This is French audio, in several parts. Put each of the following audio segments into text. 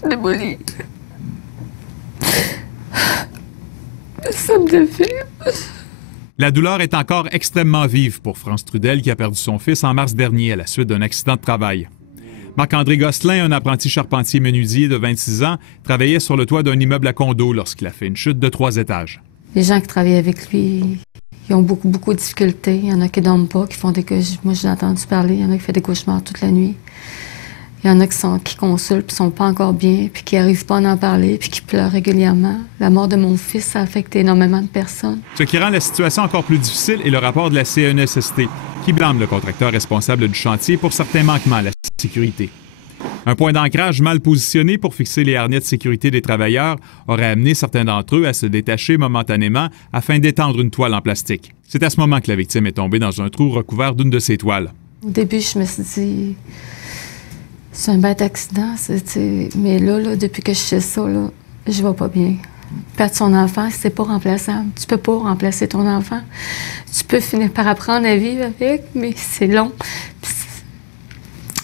suis démolie. Ça me défait. La douleur est encore extrêmement vive pour France Trudel qui a perdu son fils en mars dernier à la suite d'un accident de travail. Marc-André Gosselin, un apprenti charpentier menuisier de 26 ans, travaillait sur le toit d'un immeuble à condo lorsqu'il a fait une chute de 3 étages. Les gens qui travaillent avec lui, ils ont beaucoup de difficultés. Il y en a qui dorment pas, qui font des cauchemars. Moi, j'ai entendu parler. Il y en a qui font des cauchemars toute la nuit. Il y en a qui consultent, puis sont pas encore bien, puis qui n'arrivent pas à en parler, puis qui pleurent régulièrement. La mort de mon fils, ça a affecté énormément de personnes. Ce qui rend la situation encore plus difficile est le rapport de la CNESST, qui blâme le contracteur responsable du chantier pour certains manquements à la sécurité. Un point d'ancrage mal positionné pour fixer les harnais de sécurité des travailleurs aurait amené certains d'entre eux à se détacher momentanément afin d'étendre une toile en plastique. C'est à ce moment que la victime est tombée dans un trou recouvert d'une de ces toiles. Au début, je me suis dit, c'est un bête accident, mais là, depuis que je sais ça, là, je vais pas bien. Perdre son enfant, c'est pas remplaçable. Tu peux pas remplacer ton enfant. Tu peux finir par apprendre à vivre avec, mais c'est long.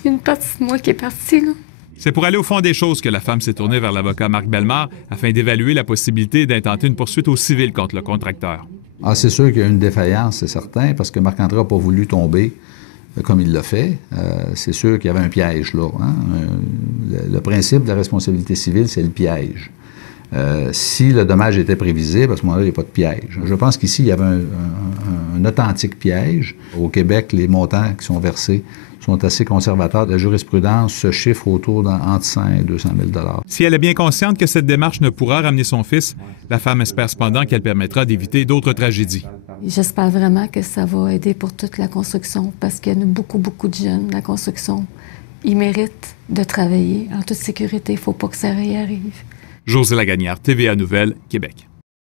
Une partie de moi qui est partie, là. C'est pour aller au fond des choses que la femme s'est tournée vers l'avocat Marc Bellemare afin d'évaluer la possibilité d'intenter une poursuite au civil contre le contracteur. Ah, c'est sûr qu'il y a une défaillance, c'est certain, parce que Marc-André n'a pas voulu tomber comme il l'a fait. C'est sûr qu'il y avait un piège, là. Hein? Le principe de la responsabilité civile, c'est le piège. Si le dommage était prévisible, à ce moment-là, il n'y a pas de piège. Je pense qu'ici, il y avait un authentique piège. Au Québec, les montants qui sont versés sont assez conservateurs. La jurisprudence se chiffre autour entre 100 et 200 000 $. Si elle est bien consciente que cette démarche ne pourra ramener son fils, la femme espère cependant qu'elle permettra d'éviter d'autres tragédies. J'espère vraiment que ça va aider pour toute la construction, parce qu'il y a beaucoup de jeunes, la construction. Ils méritent de travailler en toute sécurité. Il ne faut pas que ça réarrive. José Lagagnère, TVA Nouvelles, Québec.